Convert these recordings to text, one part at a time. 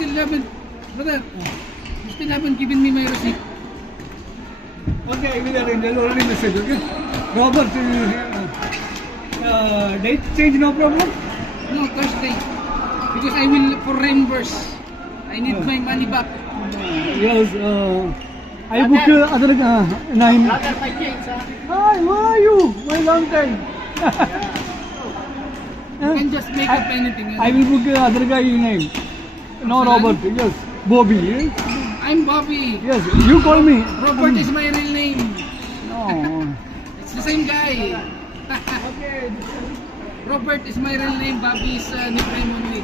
still haven't, brother, you still haven't given me my receipt. Okay, I will arrange. I'll already message. Okay. Robert, date change, no problem. No, Thursday. Because I will for reimburse. I need my money back. Yes. I book other 9. Hi, where are you? My long time. You can just make up anything. I will book other guy name. No, Robert. Yes, Bobby. Yes. I'm Bobby. Yes, you call me. Robert is my real name. No. It's the same guy. Robert is my real name. Bobby is nickname only.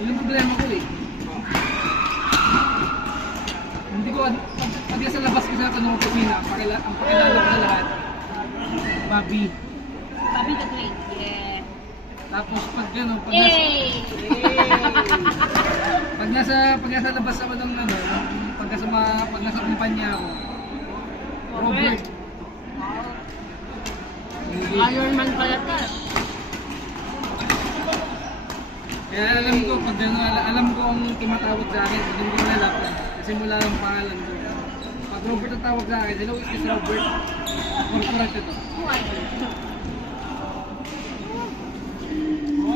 Yun yung problema ko eh. Hindi ko, pag nasa labas ko sa kanong opisina, ang pakilala ko na lahat. Bobby. Bobby the Great. Yeah. Tapos pag gano'n, Yay! pag nasa labas ako ng ano, pag nasa kumpanya ako, Robert. Iron Man pala ka. Kaya alam ko, pag gano'n, alam ko ang tumatawag sa akin, pag hindi ko nalapag, kasi mula ang pangalan ko. Pag Robert ang tawag sa akin, hello, is this Robert? Corporate ito.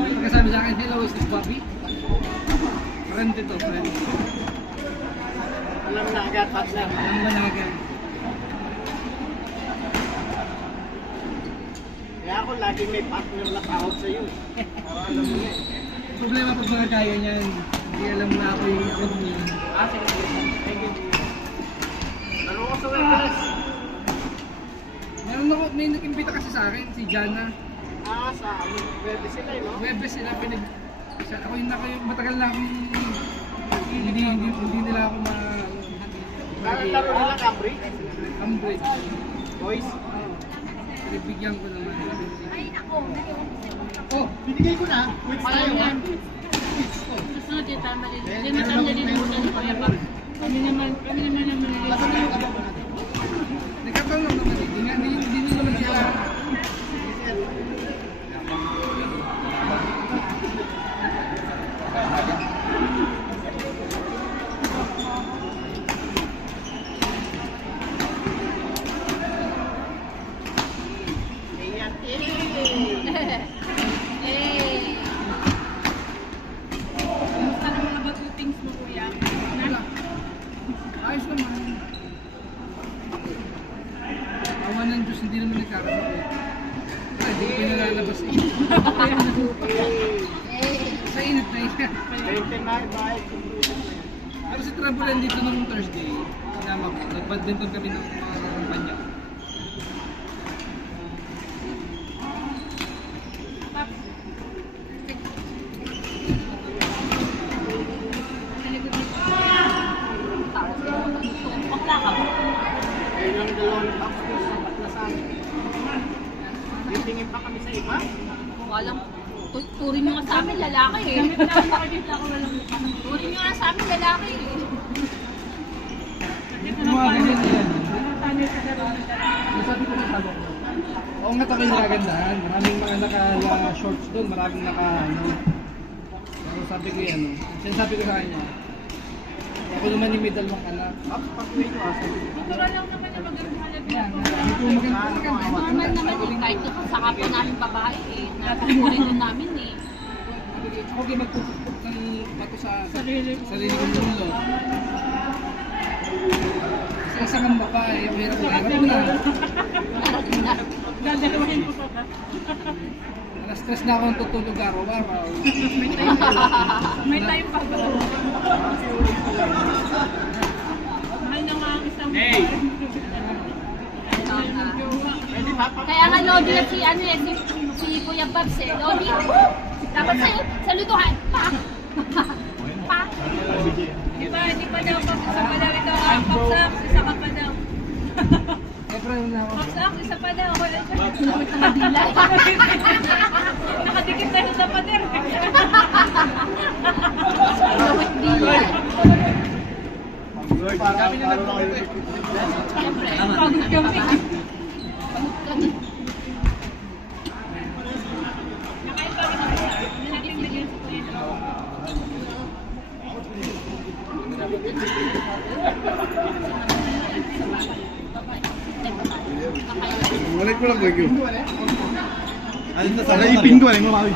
Pagkasabi sa akin, hello, is this Bobby? Friend ito, friend. Alam na agad, partner. Alam ba na agad? Kaya ako laging may partner na tawag sa iyo. Alam mo na eh. Problema pag mga kaya niyan, hindi alam na ako yung admin. Sige. Thank you. Ano ko sa Webes? Meron ako, may nag-imbita kasi sa akin, si Jana. Sa Webes sila eh, no? Webes sila, ako yung matagal na akong, hindi nila ako Laro nila Cambridge? Cambridge. Boys? Pinibigyan ko naman. Ay, ako. Oh, Binigay ko na. Wait tayo ha? Susunod yung tama din. Hindi mo tama din yung utan ko. Kami naman Nasaan na yung adobo natin? nagkataon naman, hindi nyo naman kailangan. Ayan. Kamusta naman ang bago things mo, kuya? Wala. Ayos naman. Awa ng Diyos, hindi naman nagkakaroon. Hindi ko nalalabas eh. Sa init na yan. 29 by Pero si Travelan dito nung Thursday, sinama ko. Nag-badminton kami ng mga kakumpanya. Bakla ka ba? Ayun ang dalawang box ko sapat na sa amin. Titingin pa kami sa iba. Walang turin nyo nga sa amin, lalaki eh. Turin nyo nga sa amin, lalaki eh. Yung mga ganyan yan. Sabi ko ng tabo. Oo nga tayo yung kagandahan. Maraming mga naka-shorts doon, maraming naka-ano. Pero sabi ko yan, sinasabi ko sa kanya, ako naman yung middle ng anak. Natural lang naman na magandang Yan, halabi. hindi ko maganda. Normal naman eh, kahit kung sa kapwa namin babae eh, natuturin din namin eh. Ako din magpupukpuk ng bato sa sarili kong mulo. Kasi sa kang babae, mahirap na. Gagawin ko pa. Na-stress na akong tutulog araw-araw. May time pa ba? Mahal na nga ang isang Kaya nga Lodi at si ano eh, si Kuya Babs eh, Lodi. Dapat sa lutuhan. Pa! Pa! Di ba daw pag isa pa daw ito ang paksak, isa ka pa daw. Siyempre na ako. Paksak, isa pa daw. Wala siya. Lumit na madilay. Nakadikit na sa pader. Lumit dilay. Kami na nagpupukpuk eh. Siyempre, pagod kami. Pagod kami. Nakain pa rin ako. കറിക്കുളം വയ്ക്കും. അല്ല, ഈ പിങ്ക് വരെ നിങ്ങൾ ഭാവി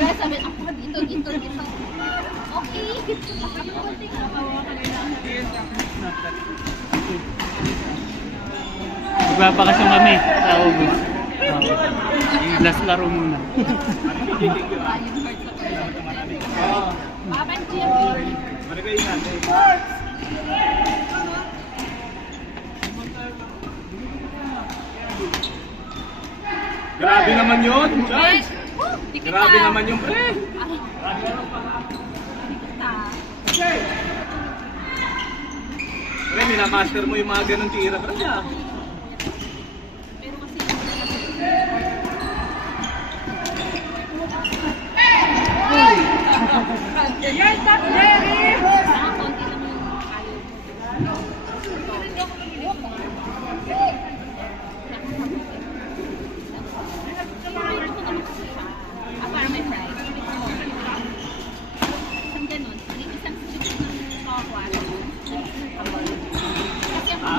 Kaya sabi, ako dito. Okay. Magbabakasyon kami sa August. Last laro muna. Papan Jim. Grabe naman yun, Charles. Dikit Grabe na. naman yung pre. Dikit na. Pre, minamaster mo yung mga ganun tira, pre. Pero kasi parang konti lang yung ayaw. Para may fries. Isang ganun. Isang sip ng kokwa. Kasi ako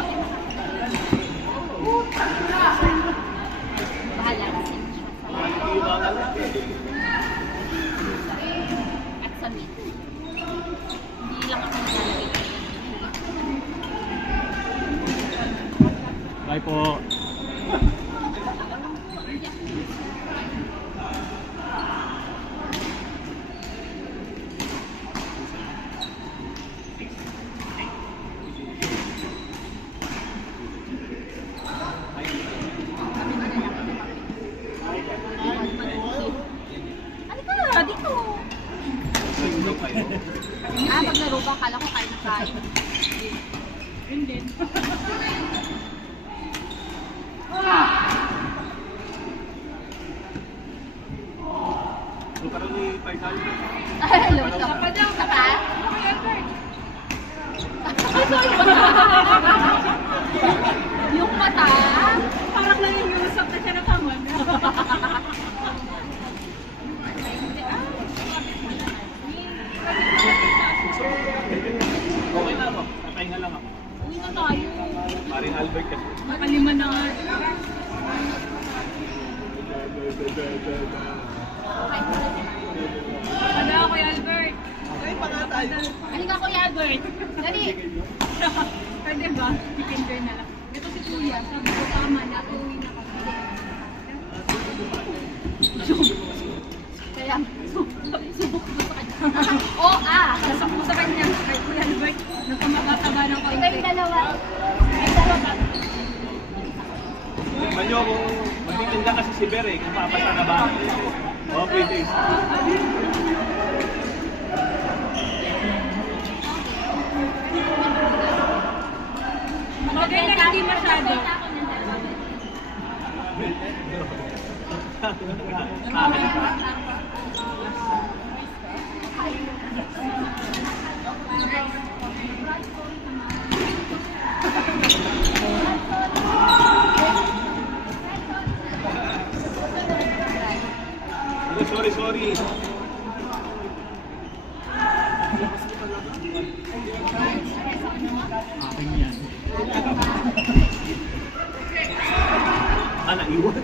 bahala kasi at sa meat. Hindi lang ako naglalagay. Bye po. Halika, dito. Maglaro ka, kala ko kain na kain. Hindi. Parang ni Paisal. Hello, saka daw. Saka? Yung mata. Parang nangyayusap na siya na pangon. Okay na ako. Napahinga lang ako. Uwi na tayo. Paring Albert kasi. Makalima na nga. Ano ako, Albert? Ay, pa nga tayo. Halika ko, Albert. Dali. Pwede ba? Chicken na lang. Ito si Kuya. Sabi ko, tama na. Uwi na kami. Kaya, subok mo sa kanya. Oo, sasok mo sa kanya. Kay Kuya Albert, nagkamagataga ng konti. Ikaw yung dalawa. Tingnan nyo kung magtitinda kasi si Ber kung papasa na ba. Okay, thanks. Maganda na hindi masyado. Sorry. Naiwan.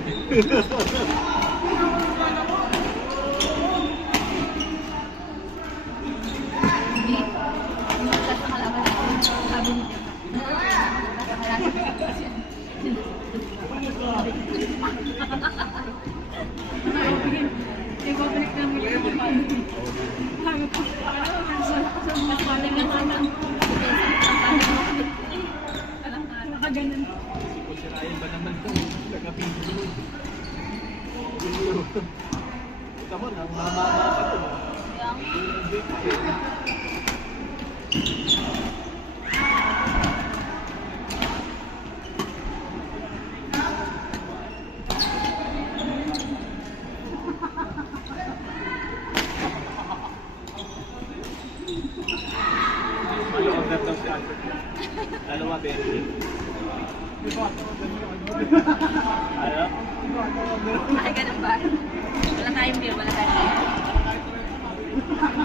Sirayan ba naman itong taga-pinto? Ito mo na, mamama pa ito. Ano? Ay, ganun ba? Wala tayong beer, wala tayong beer.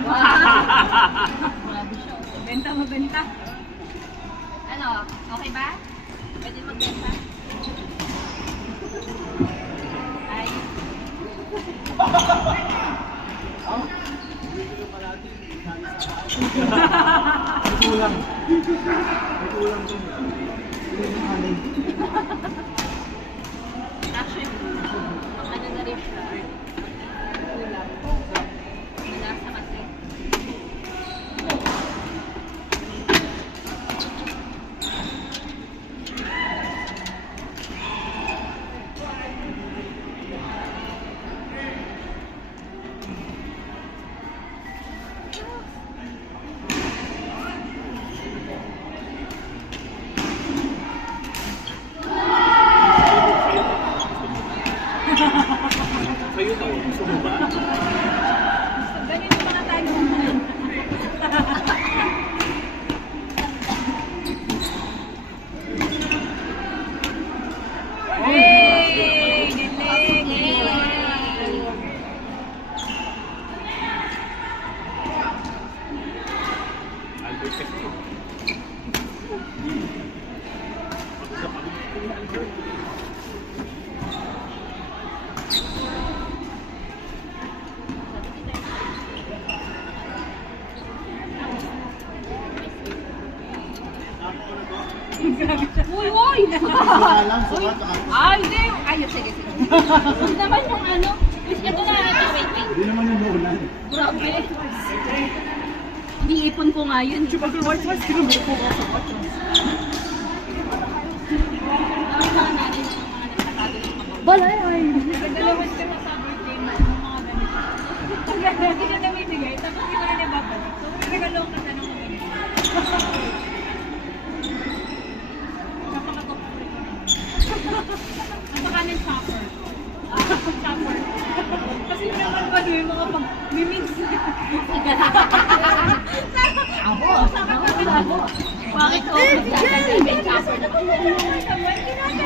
Wow! Grabe siya. Benta mo, benta. Ano, okay ba? Pwede magbenta? Ay. Kulang. Kulang to. Actually, ano na rin siya? Kulang. Malasa kasi. Sa'yo to, gusto mo ba? Ganito mga tayo. Hey! Galing! Hey! Albert Castillo. Uy, uy! Ay, hindi. Ayun, sige, sige. Huwag naman yung ano. Ito na, ito, wait, wait. Hindi naman yung naulan. Grabe. Iniipon ko nga yun. Balay ay. Nagdalawan ka na sa birthday mo. Mga ganito. Hindi ka namibigay. Tapos hindi mo na nababalik. So, regalo ka sa nung mga ganito. Napakanin chopper. Chopper. Kasi naman ba yung mga pag-mimix? Abo! Bakit ko? May chopper na.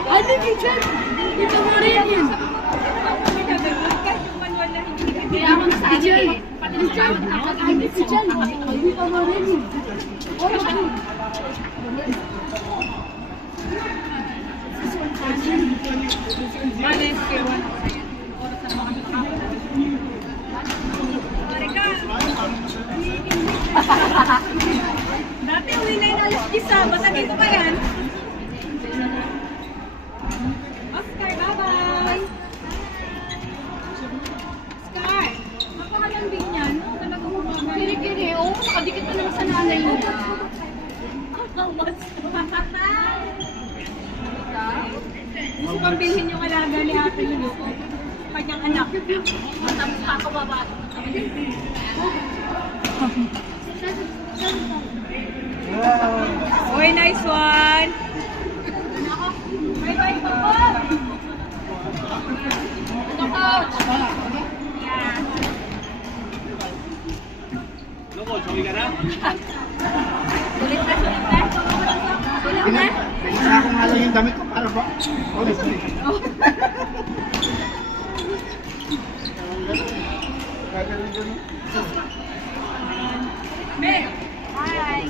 Ano yung dyan? Ito mo rin yun. Kahit yung manual na hindi. Kaya ako sa akin. Pati na siya. Hindi si Jan. Hindi pa mo rin yun. Malis kay Juan. Oras na mga dati uwi na yung alas 10, basta dito pa yan. Oscar, bye-bye! Oscar, napakalanding niya, no? Talagang umabay. Kiri-kiri, oo, nakadikit na lang sa nanay niya. Gusto kang bilhin yung alaga ni Ate Lulu. Kanyang anak. Matapos kakababa. Uy, nice one! Bye-bye po! Ano, coach? Yeah. Ano ko, suwi ka na? Sulit na, sulit na. Sulit na. Kaya ko nga lang yung damit ko para ba? Honestly. Hi!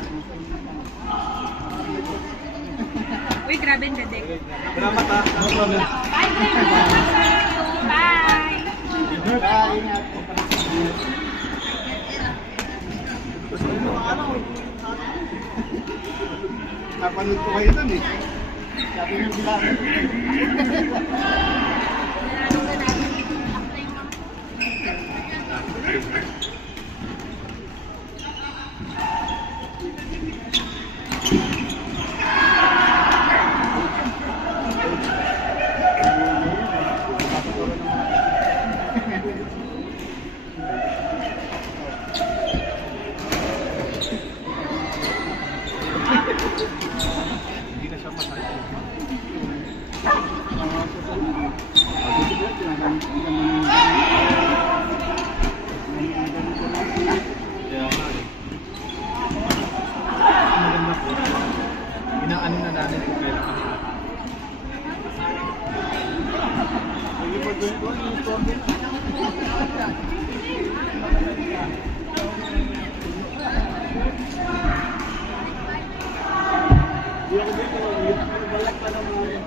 Uy, grabe ang dadig. Salamat ha. No problem. Bye, baby! Bye! Bye, ingat. Napanood ko kayo dun eh. Sabi nyo sila. Hindi na siya masaya. Hindi ako dito, balag pa ng mga.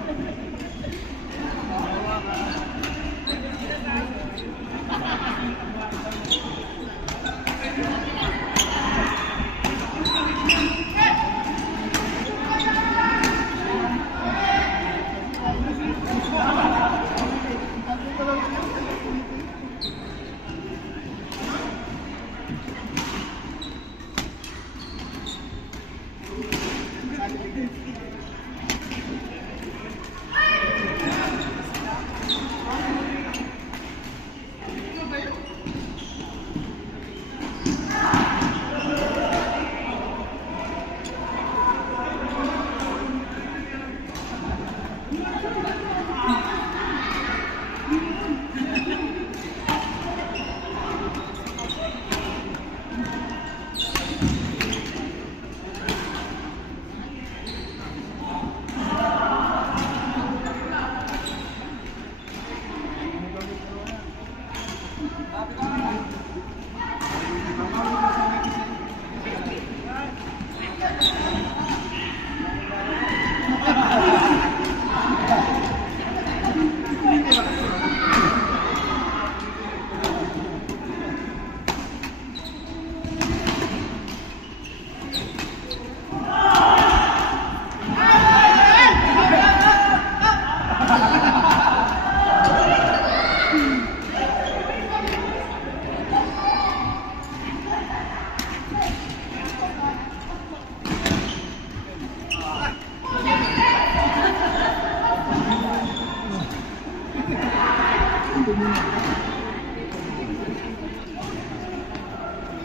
Ito muna.